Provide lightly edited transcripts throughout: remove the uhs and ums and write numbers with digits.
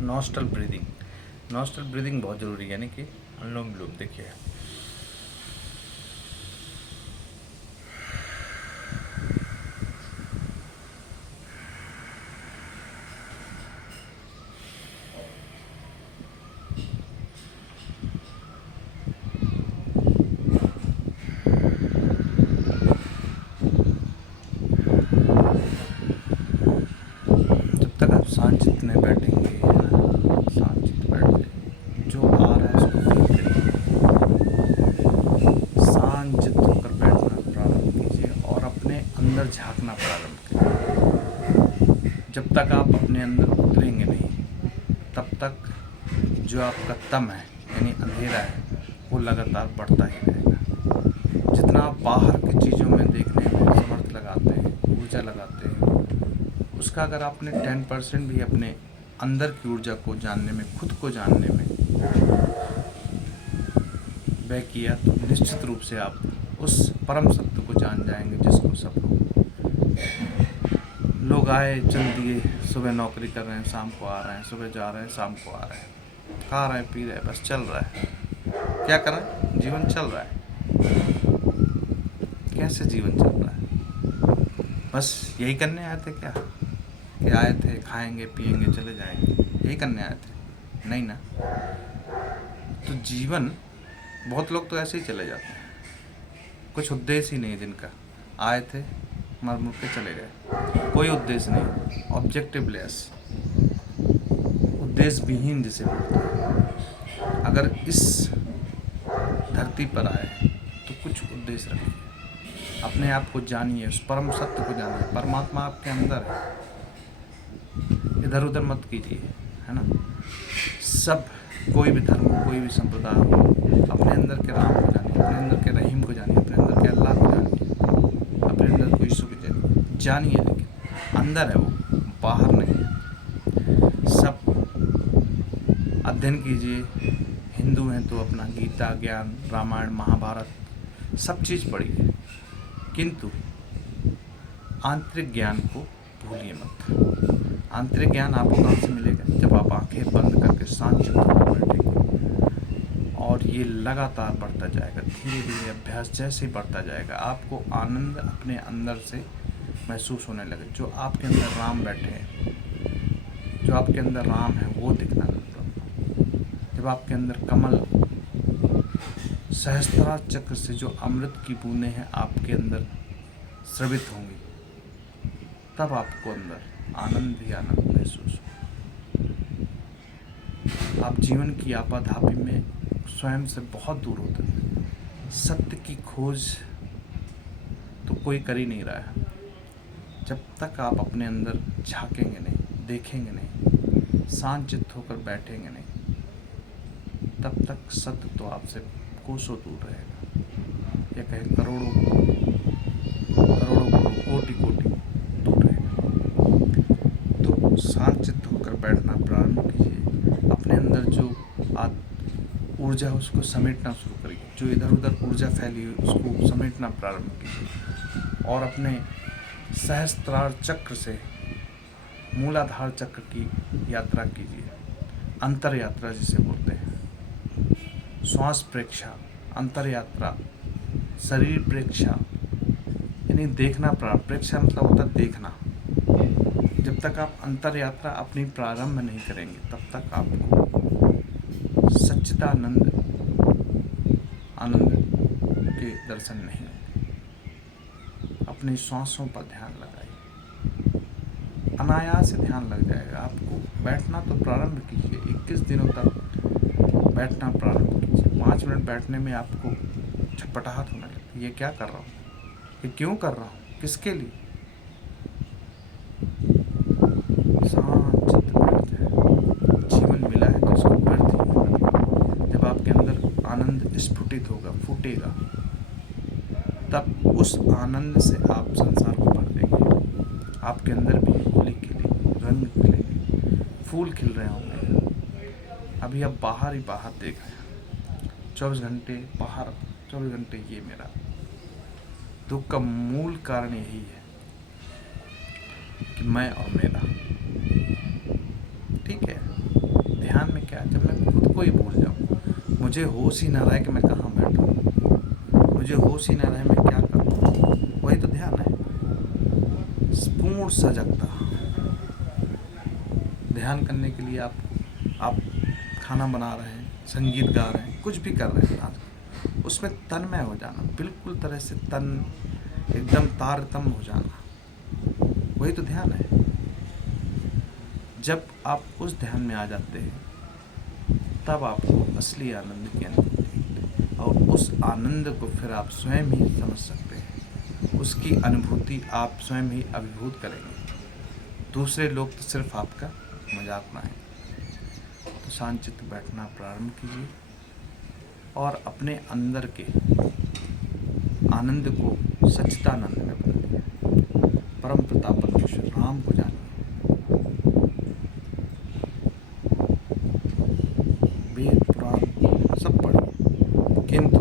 Nostril breathing. Nostril breathing बहुत ज़रूरी है, यानी कि अनुलोम विलोम। देखिए, जब तक आप शांत चित्त नहीं बैठेंगे, है ना, शांत चित्त बैठ जाइए, जो आ रहा है उसको फील करिए, शांत चित्त होकर बैठना प्रारंभ कीजिए और अपने अंदर झांकना प्रारंभ कीजिए। जब तक आप अपने अंदर उतरेंगे नहीं, तब तक जो आपका तम है, यानी अंधेरा है, वो लगातार बढ़ता ही रहेगा। जितना आप बाहर की चीज़ों में देखने में समर्थ लगाते हैं, ऊर्जा लगाते हैं, उसका अगर आपने 10% भी अपने अंदर की ऊर्जा को जानने में, खुद को जानने में व्यय किया, तो निश्चित रूप से आप उस परम सत्य को जान जाएंगे जिसको सब लोग आए चल दिए, सुबह नौकरी कर रहे हैं, शाम को आ रहे हैं, सुबह जा रहे हैं, शाम को आ रहे हैं, खा रहे हैं, पी रहे हैं, बस चल रहा है। क्या करें, जीवन चल रहा है। कैसे जीवन चल रहा है? बस यही करने आए थे क्या, कि आए थे खाएंगे पिएंगे चले जाएंगे, यही करने आए थे? नहीं ना। तो जीवन, बहुत लोग तो ऐसे ही चले जाते हैं, कुछ उद्देश्य ही नहीं जिनका, आए थे मर मुड़ के चले गए, कोई उद्देश्य नहीं, ऑब्जेक्टिवलेस, उद्देश्य विहीन जिसे बोलते हैं। अगर इस धरती पर आए तो कुछ उद्देश्य रखिए, अपने आप को जानिए, उस परम सत्य को जानिए, परमात्मा आपके अंदर है, इधर उधर मत कीजिए, है ना। सब, कोई भी धर्म, कोई भी संप्रदाय हो, अपने अंदर के राम को जानिए, अपने अंदर के रहीम को जानिए, अपने अंदर के अल्लाह को जानिए, अपने अंदर को यीशु को जानिए, लेकिन अंदर है वो, बाहर नहीं है। सब अध्ययन कीजिए, हिंदू हैं तो अपना गीता ज्ञान, रामायण महाभारत सब चीज़ पढ़िए, किंतु आंतरिक ज्ञान को भूलिए मत। आंतरिक ज्ञान आपको कहाँ से मिलेगा? जब आप आंखें बंद करके शांत चित्त होकर बैठेंगे, और ये लगातार बढ़ता जाएगा, धीरे धीरे अभ्यास जैसे ही बढ़ता जाएगा, आपको आनंद अपने अंदर से महसूस होने लगे। जो आपके अंदर राम बैठे हैं, जो आपके अंदर राम है, वो दिखना लगेगा। जब आपके अंदर कमल, सहस्त्रार चक्र से जो अमृत की बूंदें हैं आपके अंदर स्रवित होंगी, तब आपको अंदर आनंद ही आनंद महसूस हो। आप जीवन की आपाधापी में स्वयं से बहुत दूर होते हैं। सत्य की खोज तो कोई कर ही नहीं रहा है। जब तक आप अपने अंदर झांकेंगे नहीं, देखेंगे नहीं, शांत चित्त होकर बैठेंगे नहीं, तब तक सत्य तो आपसे कोसों दूर रहेगा, या कहे करोड़ों करोड़ों कोटि कोटि दूर रहेगा। तो शांत चित्त होकर बैठना प्रारंभ कीजिए, अपने अंदर जो ऊर्जा है उसको समेटना शुरू करिए, जो इधर उधर ऊर्जा फैली हुई उसको समेटना प्रारंभ कीजिए, और अपने सहस्त्रार चक्र से मूलाधार चक्र की यात्रा कीजिए, अंतर यात्रा जिसे बोलते हैं। श्वास प्रेक्षा, अंतर यात्रा, शरीर प्रेक्षा, यानी देखना प्रारंभ। प्रेक्षा मतलब होता है देखना। जब तक आप अंतर यात्रा अपनी प्रारंभ नहीं करेंगे, तब तक आपको सच्चिदानंद आनंद के दर्शन नहीं होंगे। अपनी सांसों पर ध्यान लगाइए, अनायास से ध्यान लग जाएगा आपको। बैठना तो प्रारंभ कीजिए, 21 दिनों तक बैठना प्रारंभ कीजिए। 5 मिनट बैठने में आपको छटपटाहट होने लगती है, ये क्या कर रहा हूँ, ये क्यों कर रहा हूँ, किसके लिए? शांत चित्त बैठ जाए। जीवन मिला है तो इसको व्यर्थ ही मत करो। जब आपके अंदर आनंद स्फुटित होगा, फूटेगा, तब उस आनंद से आप संसार को भर देंगे। आपके अंदर भी होली खिलेगी, रंग खिलेंगे, फूल खिल रहे होंगे। अभी आप बाहर ही बाहर देख रहे हैं, 24 घंटे बाहर, 24 घंटे ये मेरा दुख का मूल कारण यही है कि मैं और मेरा। ठीक है, को ही भूल जाऊँ। मुझे होश ही ना रहे कि मैं कहाँ बैठूँ, मुझे होश ही ना रहे मैं क्या करूँ। वही तो ध्यान है, पूर्ण सजगता। ध्यान करने के लिए आप खाना बना रहे हैं, संगीत गा रहे हैं, कुछ भी कर रहे हैं आज, उसमें तन्मय हो जाना, बिल्कुल तरह से तन एकदम तारतम हो जाना, वही तो ध्यान है। जब आप उस ध्यान में आ जाते हैं तब आपको असली आनंद की अनुभूति होती है, और उस आनंद को फिर आप स्वयं ही समझ सकते हैं, उसकी अनुभूति आप स्वयं ही अभिभूत करेंगे। दूसरे लोग तो सिर्फ आपका मजाक उड़ाएंगे। तो शांतचित्त बैठना प्रारंभ कीजिए और अपने अंदर के आनंद को सच्चिदानंद में बदलिए। परम प्रताप परमेश्वर राम को जानिए, वेद पुराण सब पढ़िए, किंतु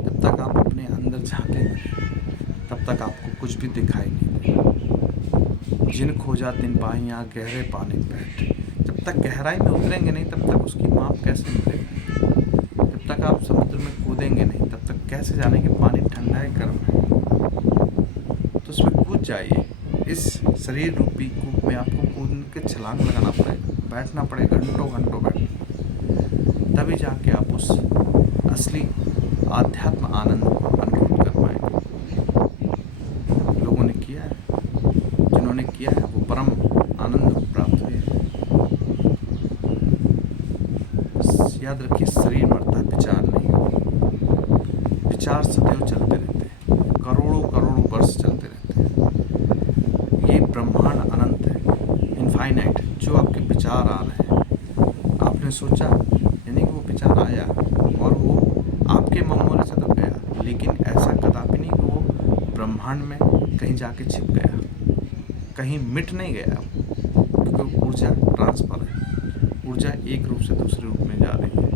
जब तक आप अपने अंदर झांकेंगे तब तक आपको कुछ भी दिखाई नहीं देगा। जिन खोजा तिन पाइयाँ गहरे पानी बैठ, जब तक गहराई में उतरेंगे नहीं तब तक उसकी माप कैसे मिलेगी। जब तक आप समुद्र में कूदेंगे नहीं तब तक कैसे जाने कि पानी ठंडा है गर्म है। तो उसमें कूद जाइए। इस शरीर रूपी कूप में आपको कूद के छलांग लगाना पड़ेगा, बैठना पड़ेगा, घंटों घंटों बैठना, तभी जाके आप उस असली आध्यात्म आनंद को अनुभव कर पाएंगे। लोगों ने किया है, जिन्होंने किया है वो परम आनंद को प्राप्त हुए। याद रखिए, शरीर मरता है, विचार नहीं। विचार सदैव चलते रहते हैं, करोड़ों करोड़ों वर्ष चलते रहते हैं। ये ब्रह्मांड अनंत है, इनफाइनाइट। जो आपके विचार आ रहे हैं, आपने सोचा यानी कि वो विचार आया और वो आपके मामूली से तो गया, लेकिन ऐसा कदापि नहीं कि वो ब्रह्मांड में कहीं जाके छिप गया, कहीं मिट नहीं गया, क्योंकि ऊर्जा ट्रांसफर है। ऊर्जा एक रूप से दूसरे रूप में जा रही है।